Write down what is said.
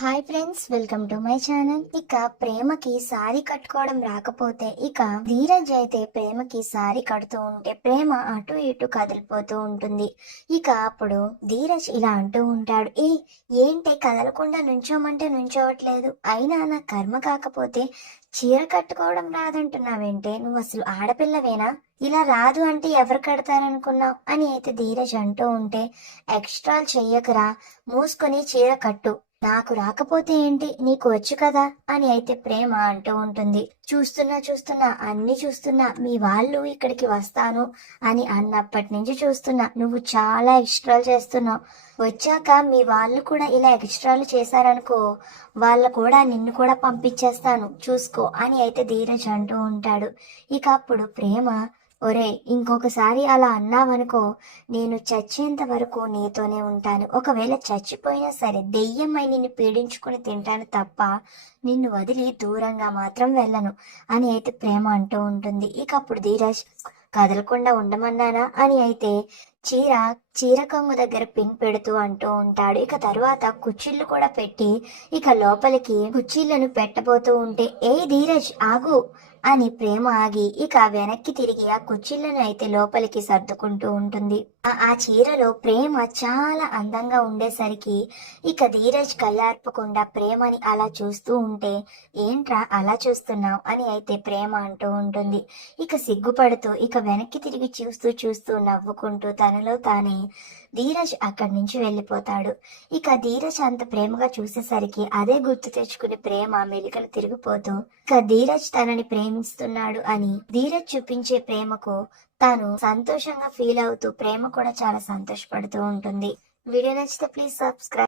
Hi friends, welcome to my channel. ఇక ప్రేమకి sorry కట్టుకోవడం రాకపోతే ఇక ధీరజ్ అయితే ప్రేమకి సారీ కడుతూ ఉంటే ప్రేమ అటు ఇటు కదిలిపోతూ ఉంటుంది. ఇక అప్పుడు ధీరజ్ ఇలా అంటూ ఉంటాడు, ఏంటి కదలకుండా నుంచోమంటే నుంచోవట్లేదు, అయినా నా కర్మ కాకపోతే చీర కట్టుకోవడం రాదంటున్నావేంటే, నువ్వు అసలు ఆడపిల్లవేనా? ఇలా రాదు అంటే ఎవరు కడతారనుకున్నావు అని అయితే ధీరజ్ అంటూ ఉంటే, ఎక్స్ట్రాలు చెయ్యకరా, మూసుకొని చీర కట్టు, నాకు రాకపోతే ఏంటి, నీకు వచ్చు కదా అని అయితే ప్రేమ అంటూ ఉంటుంది. చూస్తున్నా అన్ని చూస్తున్నా, మీ వాళ్ళు ఇక్కడికి వస్తాను అని అన్నప్పటి నుంచి చూస్తున్నా, నువ్వు చాలా ఎక్స్ట్రాలు చేస్తున్నావు. వచ్చాక మీ వాళ్ళు కూడా ఇలా ఎక్స్ట్రాలు చేశారనుకో, వాళ్ళు కూడా నిన్ను కూడా పంపించేస్తాను చూసుకో అని అయితే ధీరజ్ అంటూ ఉంటాడు. ఇక అప్పుడు ప్రేమ, ఒరే ఇంకొకసారి అలా అన్నావనుకో, నేను చచ్చేంత వరకు నీతోనే ఉంటాను. ఒకవేళ చచ్చిపోయినా సరే దెయ్యమై నిన్ను పీడించుకుని తింటాను తప్ప నిన్ను వదిలి దూరంగా మాత్రం వెళ్ళను అని అయితే ప్రేమ అంటూ ఉంటుంది. ఇక అప్పుడు ధీరజ్, కదలకుండా ఉండమన్నానా అని అయితే చీర చీర కొంగు దగ్గర పిన్ పెడుతూ అంటూ ఉంటాడు. ఇక తరువాత కుర్చీళ్ళు కూడా పెట్టి ఇక లోపలికి కుర్చీలను పెట్టబోతూ ఉంటే, ధీరజ్ ఆగు అని ప్రేమ ఆగి ఇక వెనక్కి తిరిగి ఆ కుర్చీలను అయితే లోపలికి సర్దుకుంటూ ఉంటుంది. ఆ చీరలో ప్రేమ చాలా అందంగా ఉండేసరికి ఇక ధీరజ్ కళ్ళార్పకుండా ప్రేమని అలా చూస్తూ ఉంటే, ఏంట్రా అలా చూస్తున్నావు అని అయితే ప్రేమ అంటూ ఉంటుంది. ఇక సిగ్గుపడుతూ ఇక వెనక్కి తిరిగి చూస్తూ నవ్వుకుంటూ తనలో తానే ధీరజ్ అక్కడి నుంచి వెళ్ళిపోతాడు. ఇక ధీరజ్ అంత ప్రేమగా చూసేసరికి అదే గుర్తు తెచ్చుకుని ప్రేమ మెలికలు తిరిగిపోతూ ఇక ధీరజ్ తనని ప్రేమిస్తున్నాడు అని ధీరజ్ చూపించే ప్రేమకు తాను సంతోషంగా ఫీల్ అవుతూ ప్రేమ కూడా చాలా సంతోషపడుతూ ఉంటుంది. వీడియో నచ్చితే ప్లీజ్ సబ్స్క్రైబ్.